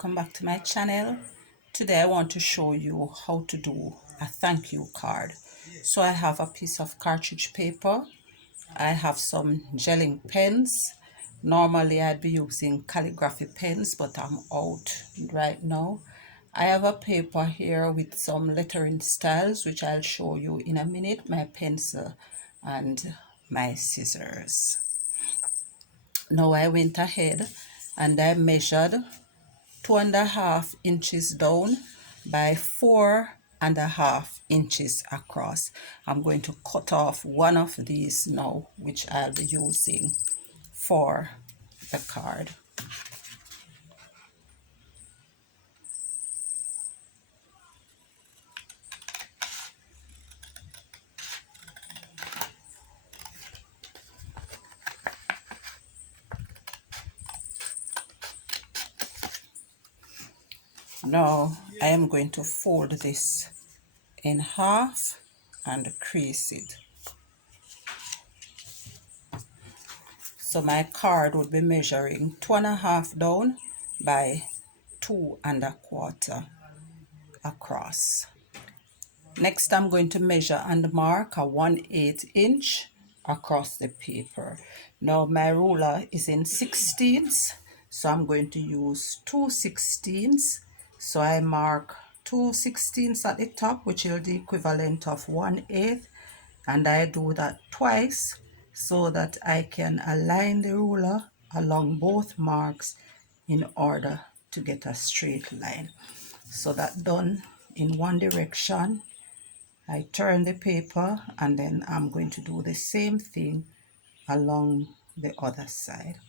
welcome back to my channel. Today I want to show you how to do a thank you card. So I have a piece of cartridge paper, I have some gelling pens. Normally I'd be using calligraphy pens, but I'm out right now. I have a paper here with some lettering styles, which I'll show you in a minute, my pencil and my scissors. Now I went ahead and I measured 2.5 inches down by 4.5 inches across. I'm going to cut off one of these now, which I'll be using for the card. Now I am going to fold this in half and crease it. So my card would be measuring 2.5 down by 2.25 across. Next, I'm going to measure and mark a 1/8 inch across the paper. Now my ruler is in 16ths, so I'm going to use 2/16. So I mark 2/16 at the top, which is the equivalent of 1/8, and I do that twice so that I can align the ruler along both marks in order to get a straight line. So that done in one direction, I turn the paper and then I'm going to do the same thing along the other side.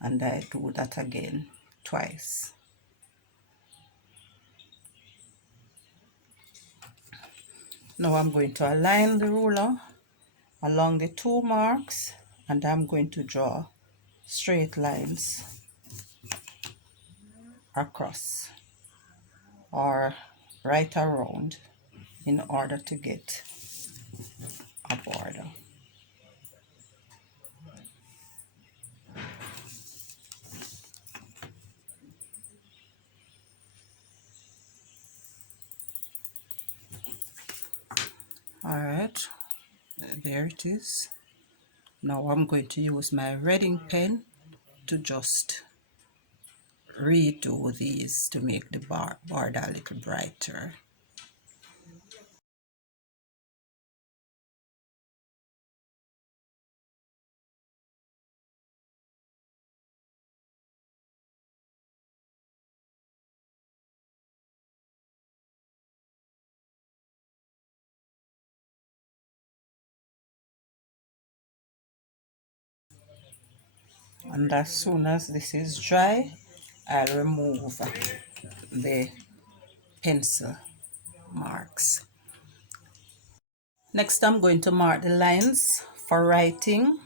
And I do that again twice. Now I'm going to align the ruler along the two marks and I'm going to draw straight lines across or right around in order to get a border. Alright, there it is. Now I'm going to use my reading pen to just redo these to make the border a little brighter. And as soon as this is dry, I'll remove the pencil marks. Next, I'm going to mark the lines for writing.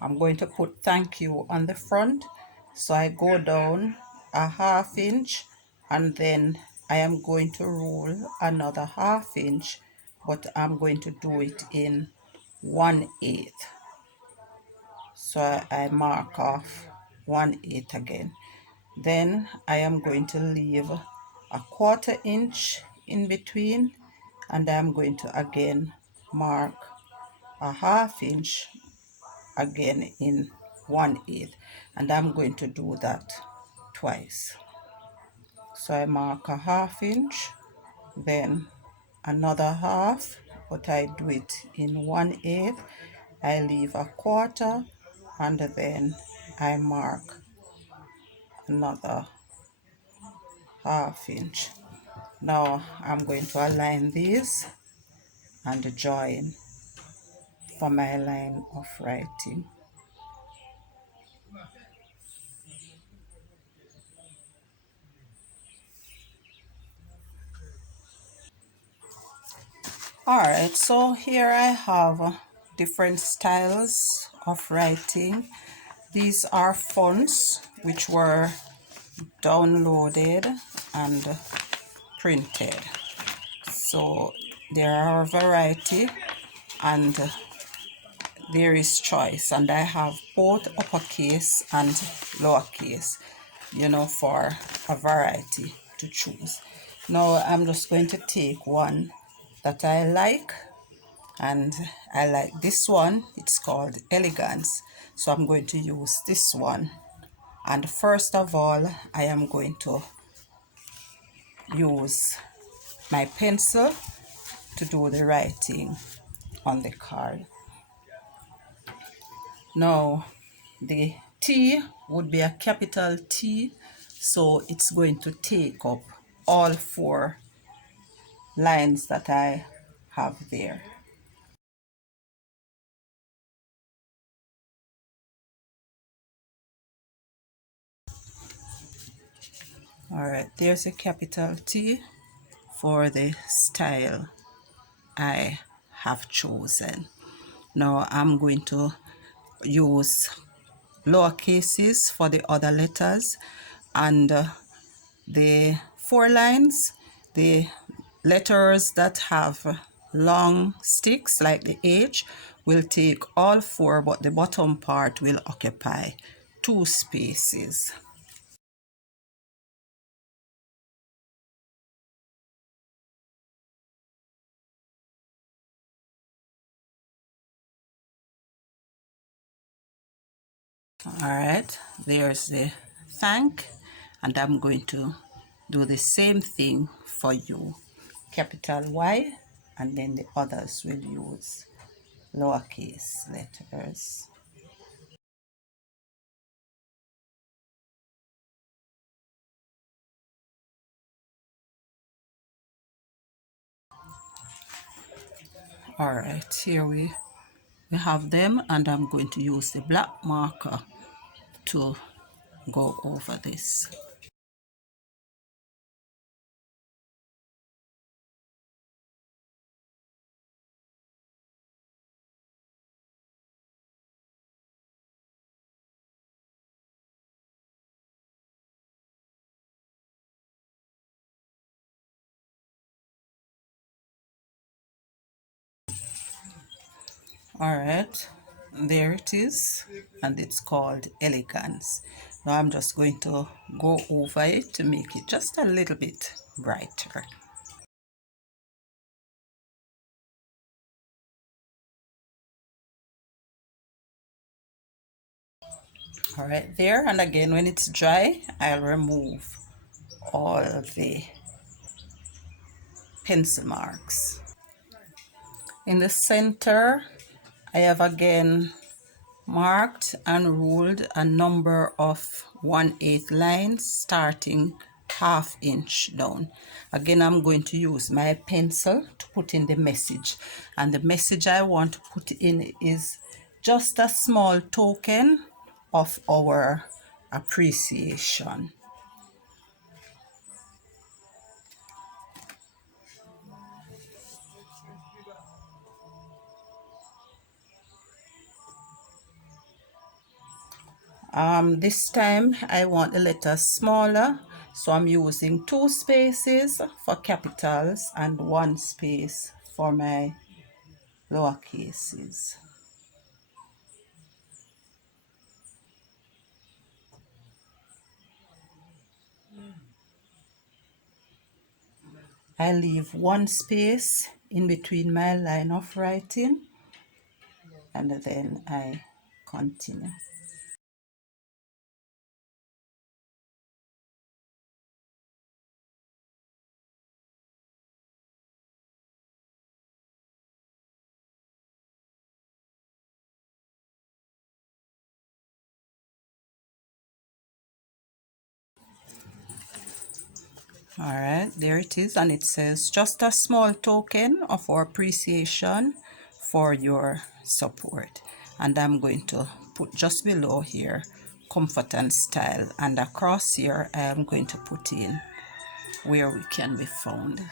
I'm going to put thank you on the front. So I go down a 1/2 inch and then I am going to rule another 1/2 inch, but I'm going to do it in 1/8. So I mark off 1/8 again. Then I am going to leave a 1/4 inch in between and I'm going to again mark a 1/2 inch again in 1/8, and I'm going to do that twice. So I mark a 1/2 inch, then another half, but I do it in 1/8. I leave a 1/4 and then I mark another 1/2 inch. Now I'm going to align these and join for my line of writing. Alright, so here I have different styles of writing. These are fonts which were downloaded and printed. So there are a variety and there is choice, and I have both uppercase and lowercase, you know, for a variety to choose. Now I'm just going to take one that I like, and I like this one. It's called Elegance, so I'm going to use this one. And first of all, I am going to use my pencil to do the writing on the card. Now the T would be a capital T, so it's going to take up all 4 lines that I have there. All right, there's a capital T for the style I have chosen. Now I'm going to use lower cases for the other letters, and the 4 lines, the letters that have long sticks like the H will take all 4, but the bottom part will occupy 2 spaces. All right, there's the thank, and I'm going to do the same thing for you. Capital Y, and then the others will use lowercase letters. All right, here we have them, and I'm going to use the black marker to go over this. All right, there it is, and it's called Elegance. Now I'm just going to go over it to make it just a little bit brighter. All right, there, and again when it's dry, I'll remove all of the pencil marks. In the center, I have again marked and ruled a number of 1/8 lines starting 1/2 inch down. Again, I'm going to use my pencil to put in the message, and the message I want to put in is just a small token of our appreciation. This time I want the letters smaller, so I'm using 2 spaces for capitals and 1 space for my lower cases. I leave 1 space in between my line of writing, and then I continue. All right, there it is, and it says just a small token of our appreciation for your support. And I'm going to put just below here comfort and style, and across here I am going to put in where we can be found.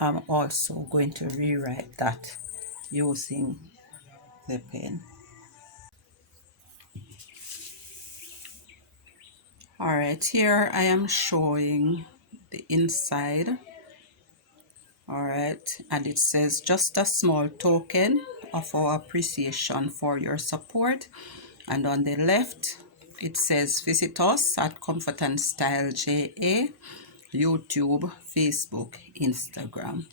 I'm also going to rewrite that using the pen. All right, here I am showing the inside. All right, and it says just a small token of our appreciation for your support, and on the left It says visit us at Comfort and Style JA, YouTube, Facebook, Instagram.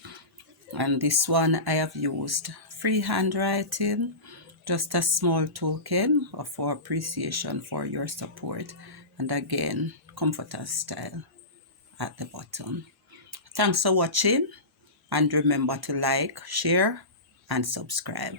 And this one I have used free handwriting, just a small token of our appreciation for your support. And again, Comfort and Style at the bottom. Thanks for watching, and remember to like, share, and subscribe.